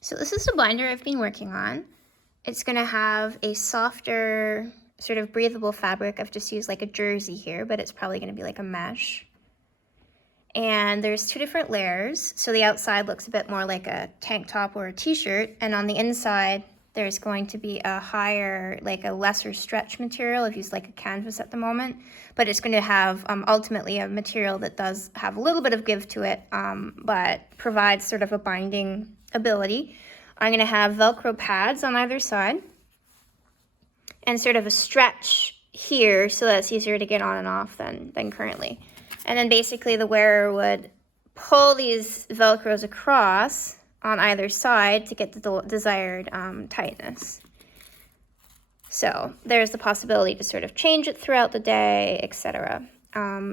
So this is the binder I've been working on. It's gonna have a softer, sort of breathable fabric. I've just used like a jersey here, but it's probably gonna be like a mesh. And there's 2 different layers. So the outside looks a bit more like a tank top or a t-shirt, and on the inside, there's going to be a higher, like a lesser stretch material. I've used like a canvas at the moment, but it's going to have ultimately a material that does have a little bit of give to it, but provides sort of a binding ability. I'm going to have Velcro pads on either side and sort of a stretch here so that it's easier to get on and off than currently. And then basically the wearer would pull these Velcros across on either side to get the desired tightness. So there's the possibility to sort of change it throughout the day, etc.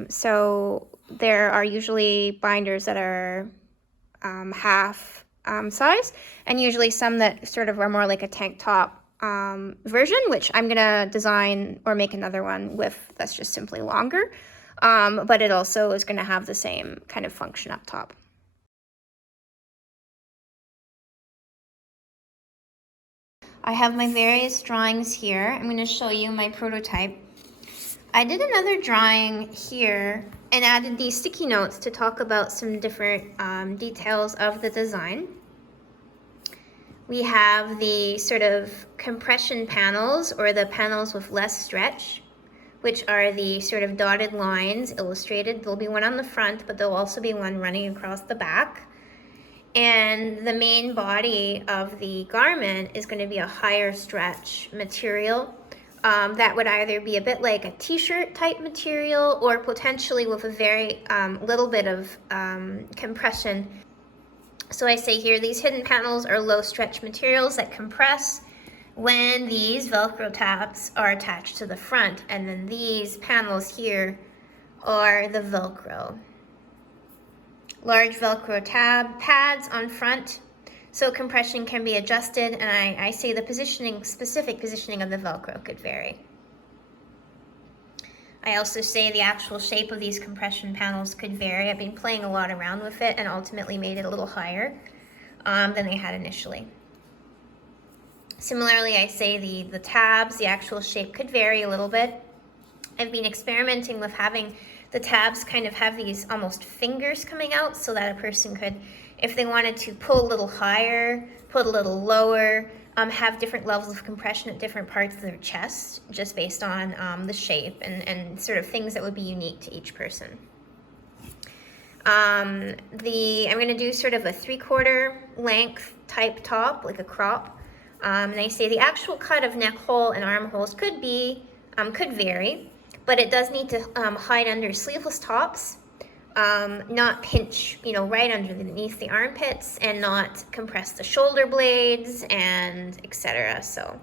So there are usually binders that are half size, and usually some that sort of are more like a tank top version, which I'm gonna design or make another one with that's just simply longer. But it also is going to have the same kind of function up top. I have my various drawings here. I'm going to show you my prototype. I did another drawing here and added these sticky notes to talk about some different details of the design. We have the sort of compression panels, or the panels with less stretch, which are the sort of dotted lines illustrated. There'll be one on the front, but there'll also be one running across the back. And the main body of the garment is going to be a higher stretch material that would either be a bit like a t-shirt type material, or potentially with a very little bit of compression. So I say here, these hidden panels are low stretch materials that compress when these Velcro tabs are attached to the front, and then these panels here are the Velcro. Large Velcro tab pads on front, so compression can be adjusted, and I say the specific positioning of the Velcro could vary. I also say the actual shape of these compression panels could vary. I've been playing a lot around with it and ultimately made it a little higher than they had initially. Similarly, I say the tabs, the actual shape could vary a little bit. I've been experimenting with having the tabs kind of have these almost fingers coming out, so that a person could, if they wanted to pull a little higher, put a little lower, have different levels of compression at different parts of their chest, just based on the shape and sort of things that would be unique to each person. I'm going to do sort of a 3/4 length type top, like a crop. And I say the actual cut of neck hole and armholes could vary, but it does need to hide under sleeveless tops, not pinch, right underneath the armpits, and not compress the shoulder blades, and etc. So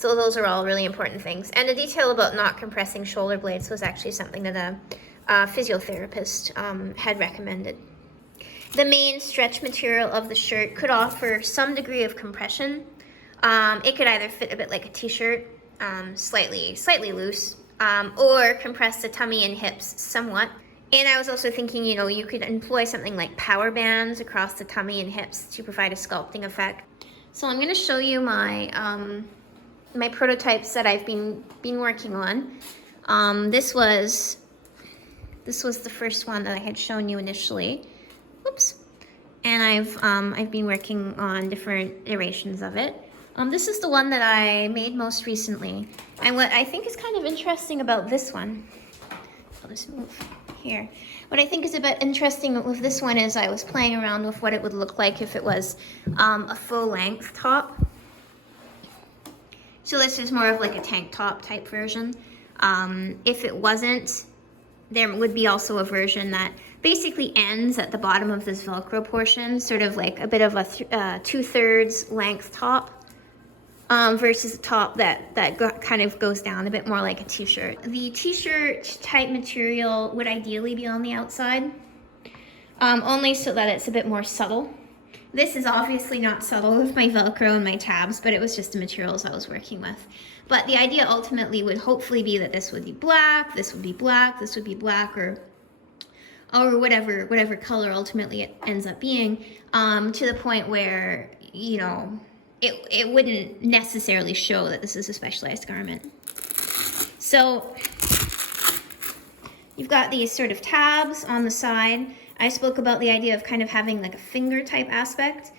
those are all really important things. And the detail about not compressing shoulder blades was actually something that a physiotherapist had recommended. The main stretch material of the shirt could offer some degree of compression. It could either fit a bit like a t-shirt, slightly loose, or compress the tummy and hips somewhat. And I was also thinking, you could employ something like power bands across the tummy and hips to provide a sculpting effect. So I'm going to show you my my prototypes that I've been working on. This was the first one that I had shown you initially. Whoops. And I've been working on different iterations of it. This is the one that I made most recently. And what I think is kind of interesting about this one, I'll just move here. What I think is a bit interesting with this one is I was playing around with what it would look like if it was a full length top. So this is more of like a tank top type version. If it wasn't, there would be also a version that basically ends at the bottom of this Velcro portion, sort of like a bit of a 2/3 length top. Versus a top that kind of goes down a bit more like a t-shirt. The t-shirt type material would ideally be on the outside, only so that it's a bit more subtle. This is obviously not subtle with my Velcro and my tabs, but it was just the materials I was working with. But the idea ultimately would hopefully be that this would be black, this would be black, this would be black, or whatever color ultimately it ends up being, to the point where you know, it wouldn't necessarily show that this is a specialized garment. So you've got these sort of tabs on the side. I spoke about the idea of kind of having like a finger type aspect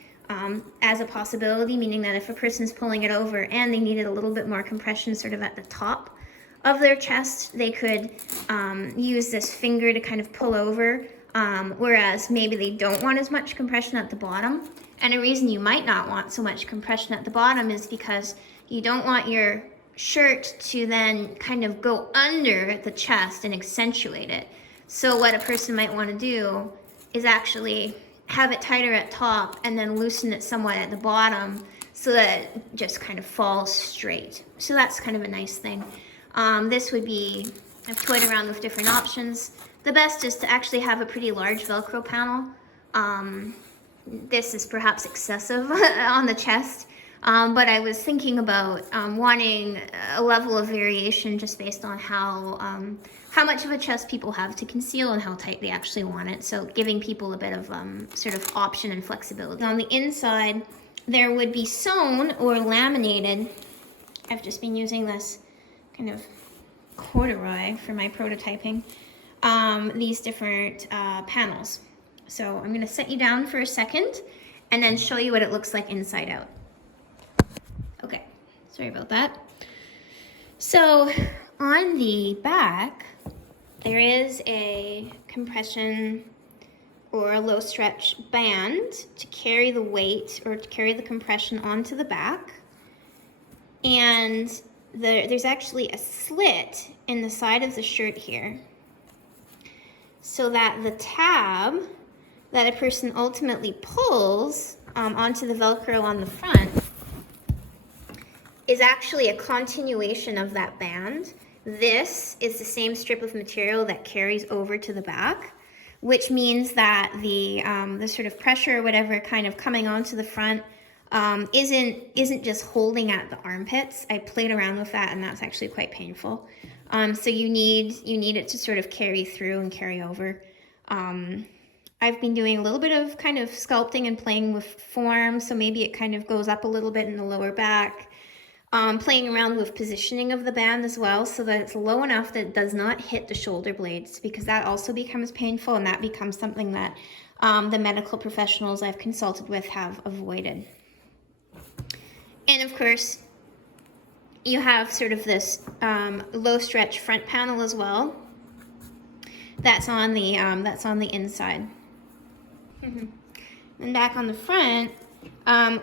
as a possibility, meaning that if a person's pulling it over and they needed a little bit more compression sort of at the top of their chest, they could use this finger to kind of pull over, whereas maybe they don't want as much compression at the bottom. And a reason you might not want so much compression at the bottom is because you don't want your shirt to then kind of go under the chest and accentuate it. So what a person might want to do is actually have it tighter at top and then loosen it somewhat at the bottom so that it just kind of falls straight. So that's kind of a nice thing. This would be, I've toyed around with different options. The best is to actually have a pretty large Velcro panel. This is perhaps excessive on the chest, but I was thinking about wanting a level of variation just based on how much of a chest people have to conceal and how tight they actually want it. So giving people a bit of sort of option and flexibility. On the inside, there would be sewn or laminated. I've just been using this kind of corduroy for my prototyping. These different panels. So I'm gonna set you down for a second and then show you what it looks like inside out. Okay, sorry about that. So on the back, there is a compression or a low stretch band to carry the weight or to carry the compression onto the back. And there's actually a slit in the side of the shirt here, so that the tab that a person ultimately pulls onto the Velcro on the front is actually a continuation of that band. This is the same strip of material that carries over to the back, which means that the sort of pressure or whatever kind of coming onto the front isn't just holding at the armpits. I played around with that and that's actually quite painful. So you need it to sort of carry through and carry over. I've been doing a little bit of kind of sculpting and playing with form, so maybe it kind of goes up a little bit in the lower back. Playing around with positioning of the band as well, so that it's low enough that it does not hit the shoulder blades, because that also becomes painful, and that becomes something that the medical professionals I've consulted with have avoided. And of course, you have sort of this low stretch front panel as well. That's on the inside. And back on the front,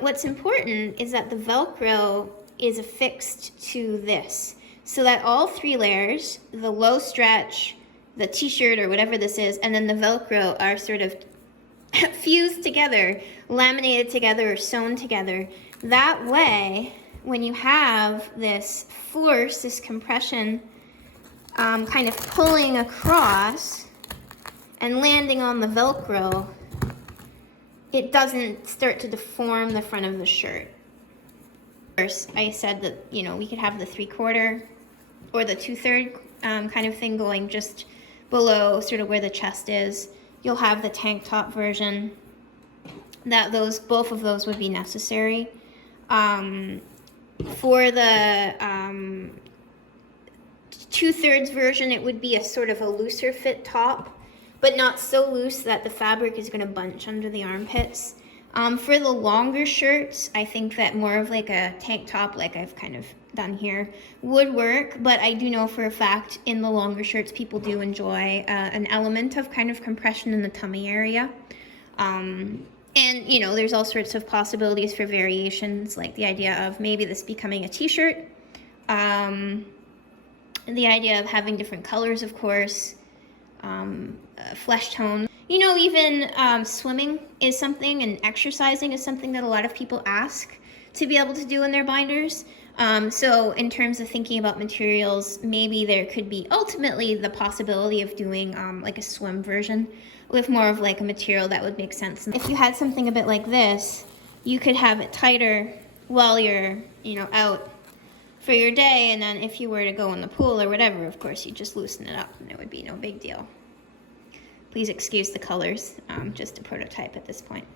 what's important is that the Velcro is affixed to this, so that all three layers, the low stretch, the t-shirt or whatever this is, and then the Velcro are sort of fused together, laminated together or sewn together. That way, when you have this force, this compression kind of pulling across and landing on the Velcro, it doesn't start to deform the front of the shirt. First, I said that, you know, we could have the 3/4 or the 2/3 kind of thing going just below sort of where the chest is. You'll have the tank top version. Both of those would be necessary. For the 2/3 version, it would be a sort of a looser fit top, but not so loose that the fabric is going to bunch under the armpits. For the longer shirts, I think that more of like a tank top, like I've kind of done here, would work, but I do know for a fact in the longer shirts, people do enjoy an element of kind of compression in the tummy area. And, you know, there's all sorts of possibilities for variations, like the idea of maybe this becoming a t-shirt, the idea of having different colors, of course, flesh tone. You know, even swimming is something, and exercising is something that a lot of people ask to be able to do in their binders. So in terms of thinking about materials, maybe there could be ultimately the possibility of doing like a swim version with more of like a material that would make sense. If you had something a bit like this, you could have it tighter while you're, you know, out for your day, and then if you were to go in the pool or whatever, of course, you just loosen it up and it would be no big deal. Please excuse the colors, just a prototype at this point.